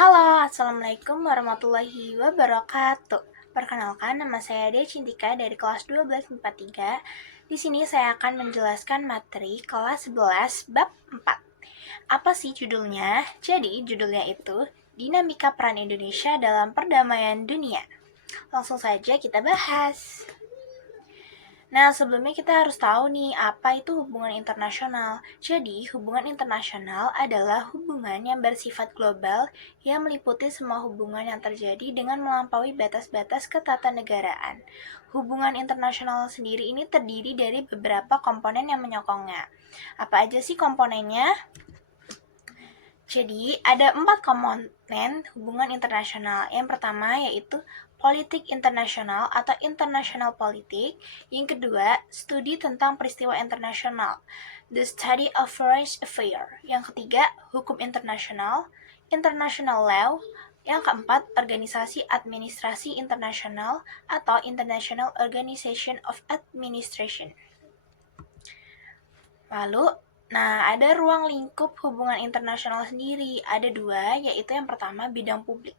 Halo, Assalamualaikum warahmatullahi wabarakatuh. Perkenalkan, nama saya Dea Cintika dari kelas 12 MIPA 3. Di sini saya akan menjelaskan materi kelas 11 bab 4. Apa sih judulnya? Jadi, judulnya itu Dinamika Peran Indonesia dalam Perdamaian Dunia. Langsung saja kita bahas. Nah, sebelumnya kita harus tahu nih, apa itu hubungan internasional. Jadi, hubungan internasional adalah hubungan yang bersifat global yang meliputi semua hubungan yang terjadi dengan melampaui batas-batas ketatanegaraan. Hubungan internasional sendiri ini terdiri dari beberapa komponen yang menyokongnya. Apa aja sih komponennya? Jadi, ada 4 komponen hubungan internasional. Yang pertama yaitu politik internasional atau international politik. Yang kedua, studi tentang peristiwa internasional, the study of foreign affairs. Yang ketiga, hukum internasional, international law. Yang keempat, organisasi administrasi internasional atau International Organization of Administration. Lalu, ada ruang lingkup hubungan internasional sendiri. Ada dua, yaitu yang pertama bidang publik.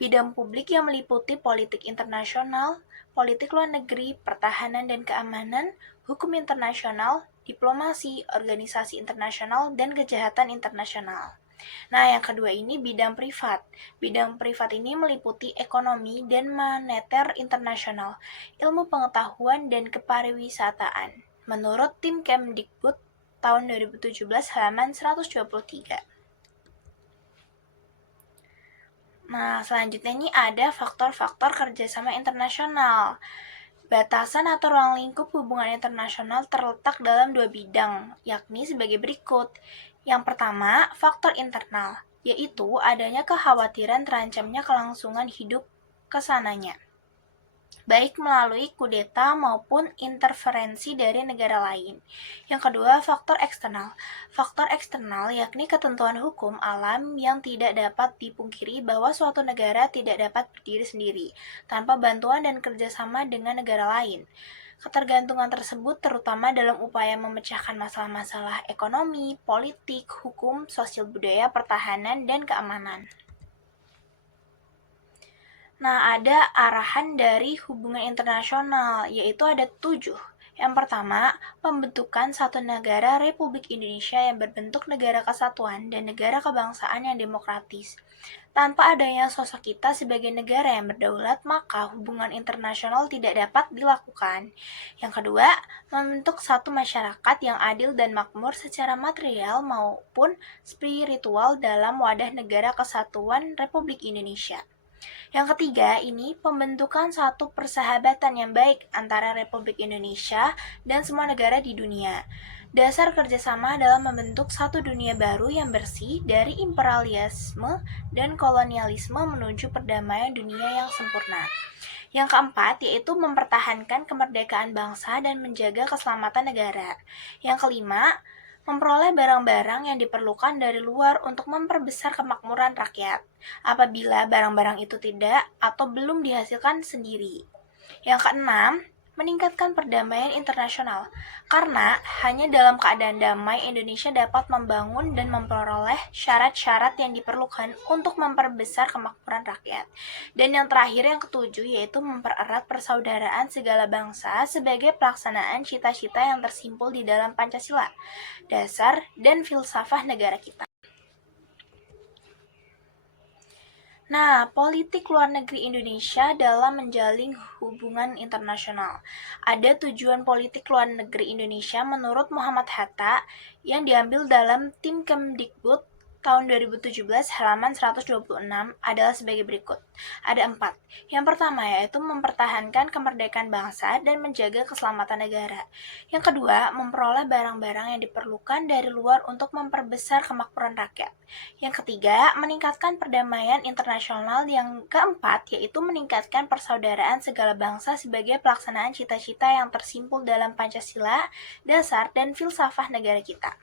Bidang publik yang meliputi politik internasional, politik luar negeri, pertahanan dan keamanan, hukum internasional, diplomasi, organisasi internasional, dan kejahatan internasional. Nah, yang kedua ini bidang privat. Bidang privat ini meliputi ekonomi dan moneter internasional, ilmu pengetahuan dan kepariwisataan. Menurut tim Kemdikbud tahun 2017 halaman 123. Nah, selanjutnya ini ada faktor-faktor kerjasama internasional. Batasan atau ruang lingkup hubungan internasional terletak dalam dua bidang, yakni sebagai berikut. Yang pertama, faktor internal, yaitu adanya kekhawatiran terancamnya kelangsungan hidup kesananya, baik melalui kudeta maupun interferensi dari negara lain. Yang kedua, faktor eksternal. Faktor eksternal yakni ketentuan hukum alam yang tidak dapat dipungkiri bahwa suatu negara tidak dapat berdiri sendiri, tanpa bantuan dan kerjasama dengan negara lain. Ketergantungan tersebut terutama dalam upaya memecahkan masalah-masalah ekonomi, politik, hukum, sosial budaya, pertahanan, dan keamanan. Nah, ada arahan dari hubungan internasional, yaitu ada 7. Yang pertama, pembentukan satu negara Republik Indonesia yang berbentuk negara kesatuan dan negara kebangsaan yang demokratis. Tanpa adanya sosok kita sebagai negara yang berdaulat, maka hubungan internasional tidak dapat dilakukan. Yang kedua, membentuk satu masyarakat yang adil dan makmur secara material maupun spiritual dalam wadah negara kesatuan Republik Indonesia. Yang ketiga, ini pembentukan satu persahabatan yang baik antara Republik Indonesia dan semua negara di dunia. Dasar kerjasama adalah membentuk satu dunia baru yang bersih dari imperialisme dan kolonialisme menuju perdamaian dunia yang sempurna. Yang keempat, yaitu mempertahankan kemerdekaan bangsa dan menjaga keselamatan negara. Yang kelima, memperoleh barang-barang yang diperlukan dari luar untuk memperbesar kemakmuran rakyat, apabila barang-barang itu tidak atau belum dihasilkan sendiri. Yang keenam, meningkatkan perdamaian internasional, karena hanya dalam keadaan damai Indonesia dapat membangun dan memperoleh syarat-syarat yang diperlukan untuk memperbesar kemakmuran rakyat. Dan yang terakhir, yang ketujuh, yaitu mempererat persaudaraan segala bangsa sebagai pelaksanaan cita-cita yang tersimpul di dalam Pancasila, dasar dan filsafah negara kita. Nah, politik luar negeri Indonesia dalam menjalin hubungan internasional. Ada tujuan politik luar negeri Indonesia menurut Muhammad Hatta yang diambil dalam tim Kemdikbud tahun 2017 halaman 126 adalah sebagai berikut. Ada 4. Yang pertama yaitu mempertahankan kemerdekaan bangsa dan menjaga keselamatan negara. Yang kedua, memperoleh barang-barang yang diperlukan dari luar untuk memperbesar kemakmuran rakyat. Yang ketiga, meningkatkan perdamaian internasional. Yang keempat, yaitu meningkatkan persaudaraan segala bangsa sebagai pelaksanaan cita-cita yang tersimpul dalam Pancasila, dasar dan filsafah negara kita.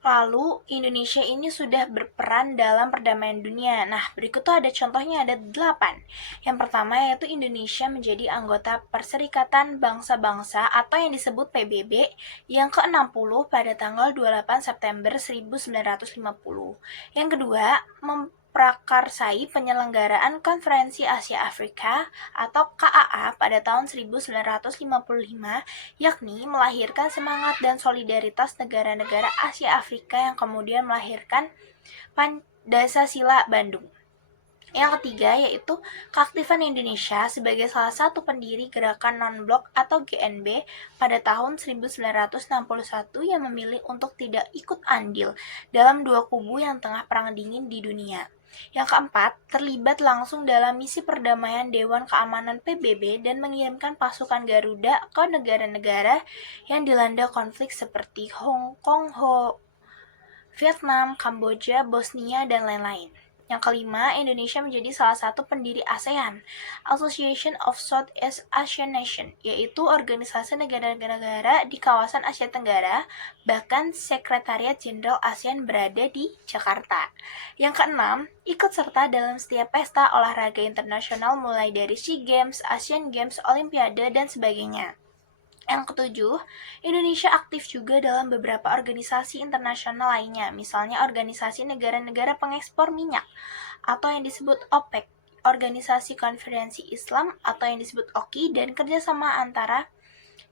Lalu, Indonesia ini sudah berperan dalam perdamaian dunia. Nah, berikut tuh ada contohnya, ada 8. Yang pertama yaitu Indonesia menjadi anggota Perserikatan Bangsa-Bangsa atau yang disebut PBB yang ke-60 pada tanggal 28 September 1950. Yang kedua, memprakarsai penyelenggaraan Konferensi Asia Afrika atau KAA pada tahun 1955, yakni melahirkan semangat dan solidaritas negara-negara Asia Afrika yang kemudian melahirkan Pancasila Bandung. Yang ketiga yaitu keaktifan Indonesia sebagai salah satu pendiri gerakan non-blok atau GNB pada tahun 1961 yang memilih untuk tidak ikut andil dalam dua kubu yang tengah perang dingin di dunia. Yang keempat, terlibat langsung dalam misi perdamaian Dewan Keamanan PBB dan mengirimkan pasukan Garuda ke negara-negara yang dilanda konflik seperti Hong Kong, Vietnam, Kamboja, Bosnia, dan lain-lain. Yang kelima, Indonesia menjadi salah satu pendiri ASEAN, Association of Southeast Asian Nations, yaitu organisasi negara-negara di kawasan Asia Tenggara, bahkan Sekretariat Jenderal ASEAN berada di Jakarta. Yang keenam, ikut serta dalam setiap pesta olahraga internasional mulai dari SEA Games, Asian Games, Olimpiade, dan sebagainya. Yang ketujuh, Indonesia aktif juga dalam beberapa organisasi internasional lainnya, misalnya Organisasi Negara-Negara Pengekspor Minyak atau yang disebut OPEC, Organisasi Konferensi Islam atau yang disebut OKI, dan kerjasama antara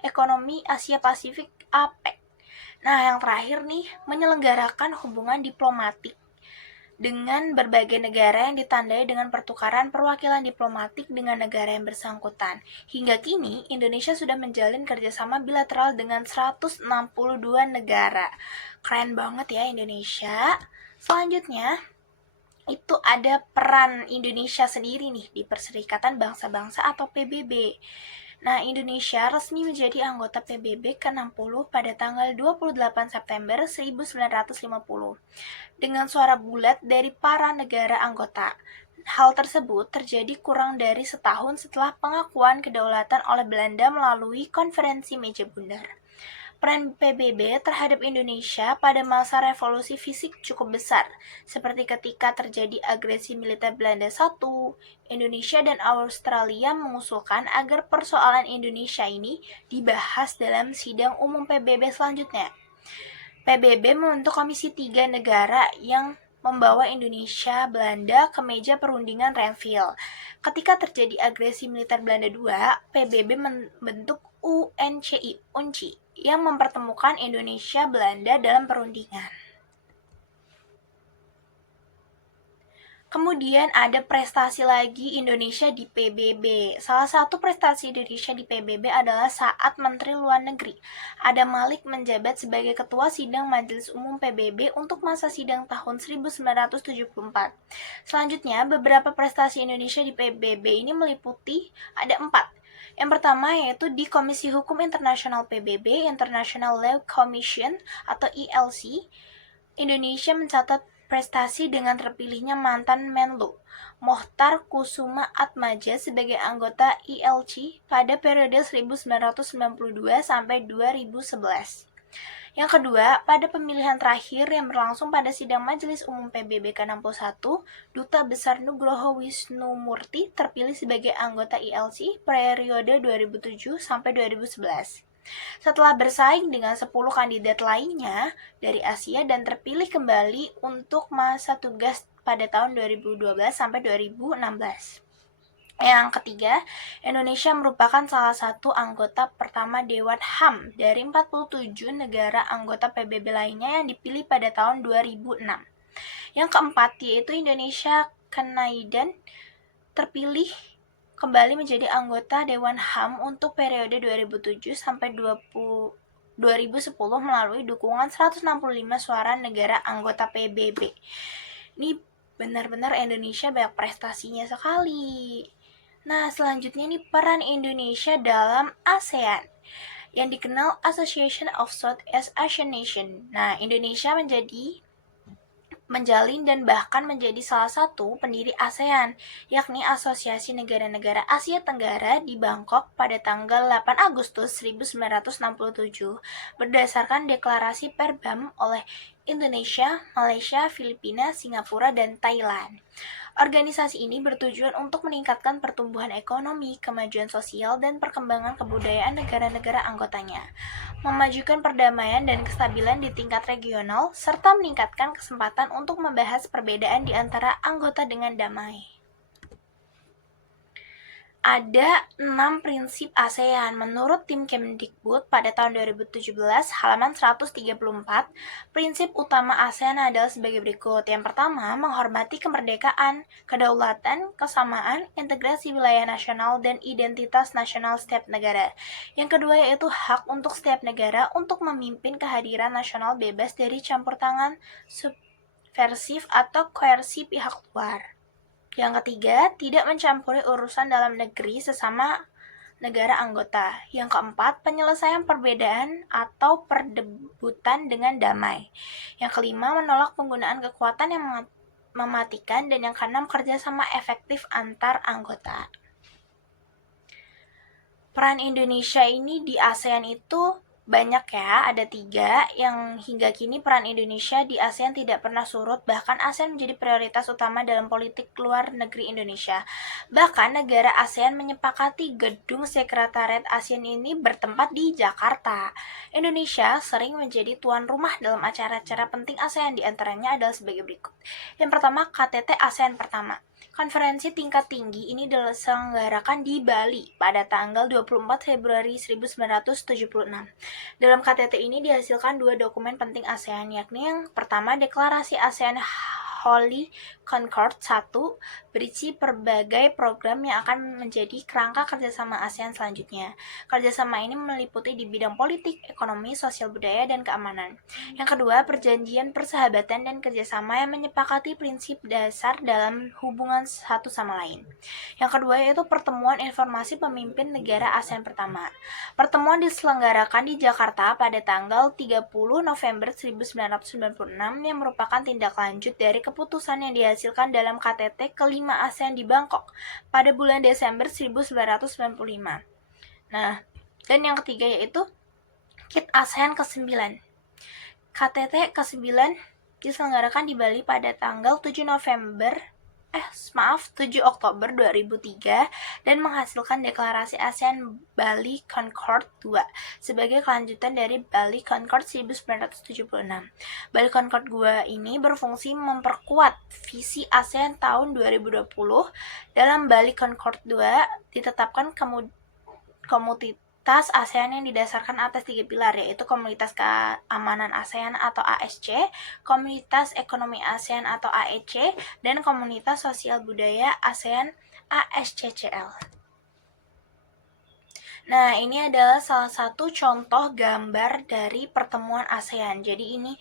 Ekonomi Asia Pasifik APEC. Nah, yang terakhir nih, menyelenggarakan hubungan diplomatik dengan berbagai negara yang ditandai dengan pertukaran perwakilan diplomatik dengan negara yang bersangkutan. Hingga kini, Indonesia sudah menjalin kerjasama bilateral dengan 162 negara. Keren banget ya Indonesia. Selanjutnya, itu ada peran Indonesia sendiri nih di Perserikatan Bangsa-Bangsa atau PBB. Nah, Indonesia resmi menjadi anggota PBB ke-60 pada tanggal 28 September 1950 dengan suara bulat dari para negara anggota. Hal tersebut terjadi kurang dari setahun setelah pengakuan kedaulatan oleh Belanda melalui Konferensi Meja Bundar. Peran PBB terhadap Indonesia pada masa revolusi fisik cukup besar, seperti ketika terjadi agresi militer Belanda I, Indonesia dan Australia mengusulkan agar persoalan Indonesia ini dibahas dalam sidang umum PBB selanjutnya. PBB membentuk Komisi 3 negara yang membawa Indonesia Belanda ke meja perundingan Renville. Ketika terjadi agresi militer Belanda II, PBB membentuk UNCI yang mempertemukan Indonesia Belanda dalam perundingan. Kemudian ada prestasi lagi Indonesia di PBB. Salah satu prestasi Indonesia di PBB adalah saat Menteri Luar Negeri Adam Malik menjabat sebagai Ketua Sidang Majelis Umum PBB untuk masa sidang tahun 1974. Selanjutnya, beberapa prestasi Indonesia di PBB ini meliputi ada 4. Yang pertama yaitu di Komisi Hukum Internasional PBB, International Law Commission atau ILC, Indonesia mencatat prestasi dengan terpilihnya mantan Menlu, Mohtar Kusuma Atmaja sebagai anggota ILC pada periode 1992 sampai 2011. Yang kedua, pada pemilihan terakhir yang berlangsung pada sidang Majelis Umum PBB ke-61, Duta Besar Nugroho Wisnumurti terpilih sebagai anggota ILC periode 2007 sampai 2011. Setelah bersaing dengan 10 kandidat lainnya dari Asia dan terpilih kembali untuk masa tugas pada tahun 2012 sampai 2016. Yang ketiga, Indonesia merupakan salah satu anggota pertama Dewan HAM dari 47 negara anggota PBB lainnya yang dipilih pada tahun 2006. Yang keempat, yaitu Indonesia Canadian terpilih kembali menjadi anggota Dewan HAM untuk periode 2007 sampai 2010 melalui dukungan 165 suara negara anggota PBB. Ini benar-benar Indonesia banyak prestasinya sekali. Nah, selanjutnya nih peran Indonesia dalam ASEAN yang dikenal Association of Southeast Asian Nations. Nah, Indonesia menjalin dan bahkan menjadi salah satu pendiri ASEAN, yakni Asosiasi Negara-Negara Asia Tenggara di Bangkok pada tanggal 8 Agustus 1967 berdasarkan deklarasi Perbam oleh Indonesia, Malaysia, Filipina, Singapura, dan Thailand. Organisasi ini bertujuan untuk meningkatkan pertumbuhan ekonomi, kemajuan sosial, dan perkembangan kebudayaan negara-negara anggotanya, memajukan perdamaian dan kestabilan di tingkat regional, serta meningkatkan kesempatan untuk membahas perbedaan di antara anggota dengan damai. Ada 6 prinsip ASEAN menurut tim Kemdikbud pada tahun 2017 halaman 134. Prinsip utama ASEAN adalah sebagai berikut. Yang pertama, menghormati kemerdekaan, kedaulatan, kesamaan, integrasi wilayah nasional, dan identitas nasional setiap negara. Yang kedua yaitu hak untuk setiap negara untuk memimpin kehadiran nasional bebas dari campur tangan subversif atau koersi pihak luar. Yang ketiga, tidak mencampuri urusan dalam negeri sesama negara anggota. Yang keempat, penyelesaian perbedaan atau perdebutan dengan damai. Yang kelima, menolak penggunaan kekuatan yang mematikan. Dan yang keenam, kerjasama efektif antar anggota. Peran Indonesia ini di ASEAN itu banyak ya, ada 3 yang hingga kini peran Indonesia di ASEAN tidak pernah surut, bahkan ASEAN menjadi prioritas utama dalam politik luar negeri Indonesia. Bahkan negara ASEAN menyepakati gedung sekretariat ASEAN ini bertempat di Jakarta. Indonesia sering menjadi tuan rumah dalam acara-acara penting ASEAN, diantaranya adalah sebagai berikut. Yang pertama, KTT ASEAN pertama. Konferensi tingkat tinggi ini diselenggarakan di Bali pada tanggal 24 Februari 1976. Dalam KTT ini dihasilkan 2 dokumen penting ASEAN, yakni yang pertama Deklarasi ASEAN Holy Concord 1 berisi berbagai program yang akan menjadi kerangka kerjasama ASEAN selanjutnya. Kerjasama ini meliputi di bidang politik, ekonomi, sosial budaya, dan keamanan. Yang kedua, perjanjian persahabatan dan kerjasama yang menyepakati prinsip dasar dalam hubungan satu sama lain. Yang kedua yaitu pertemuan informasi pemimpin negara ASEAN pertama. Pertemuan diselenggarakan di Jakarta pada tanggal 30 November 1996 yang merupakan tindak lanjut dari keputusan yang dihasilkan dalam KTT kelima ASEAN di Bangkok pada bulan Desember 1995. Nah, dan yang ketiga yaitu KIT ASEAN ke-9. KTT ke-9 diselenggarakan di Bali pada tanggal 7 Oktober 2003 dan menghasilkan deklarasi ASEAN Bali Concord 2 sebagai kelanjutan dari Bali Concord 1976. Bali Concord 2 ini berfungsi memperkuat visi ASEAN tahun 2020. Dalam Bali Concord 2 ditetapkan komunitas ASEAN yang didasarkan atas 3 pilar, yaitu Komunitas Keamanan ASEAN atau ASC, Komunitas Ekonomi ASEAN atau AEC, dan Komunitas Sosial Budaya ASEAN ASCCL. Nah, ini adalah salah satu contoh gambar dari pertemuan ASEAN. Jadi ini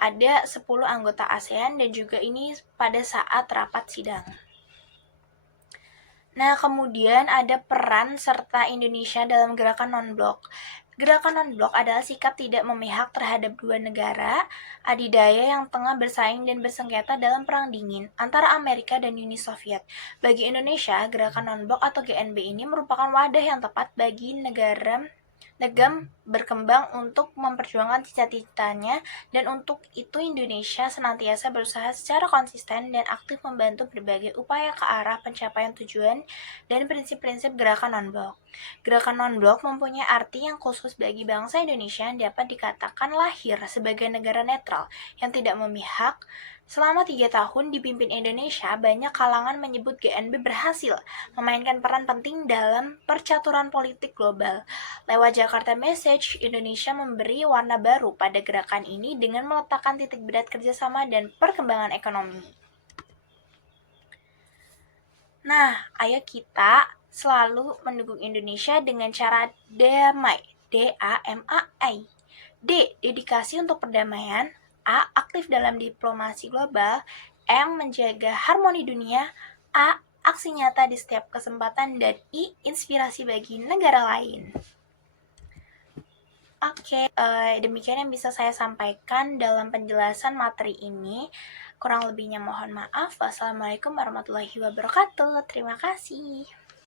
ada 10 anggota ASEAN dan juga ini pada saat rapat sidang. Nah, kemudian ada peran serta Indonesia dalam gerakan non-blok. Gerakan non-blok adalah sikap tidak memihak terhadap dua negara adidaya yang tengah bersaing dan bersengketa dalam Perang Dingin antara Amerika dan Uni Soviet. Bagi Indonesia, gerakan non-blok atau GNB ini merupakan wadah yang tepat bagi negara berkembang untuk memperjuangkan cita-citanya, dan untuk itu Indonesia senantiasa berusaha secara konsisten dan aktif membantu berbagai upaya ke arah pencapaian tujuan dan prinsip-prinsip gerakan non-blok. Gerakan non-blok mempunyai arti yang khusus bagi bangsa Indonesia yang dapat dikatakan lahir sebagai negara netral yang tidak memihak. Selama 3 tahun dipimpin Indonesia, banyak kalangan menyebut GNB berhasil memainkan peran penting dalam percaturan politik global. Lewat Jakarta Message, Indonesia memberi warna baru pada gerakan ini dengan meletakkan titik berat kerjasama dan perkembangan ekonomi. Nah, ayo kita selalu mendukung Indonesia dengan cara damai, D-A-M-A-I. D. Dedikasi untuk perdamaian. A. Aktif dalam diplomasi global. M. Menjaga harmoni dunia. A. Aksi nyata di setiap kesempatan. Dan I. Inspirasi bagi negara lain. Oke, demikian yang bisa saya sampaikan dalam penjelasan materi ini. Kurang lebihnya mohon maaf. Wassalamualaikum warahmatullahi wabarakatuh. Terima kasih.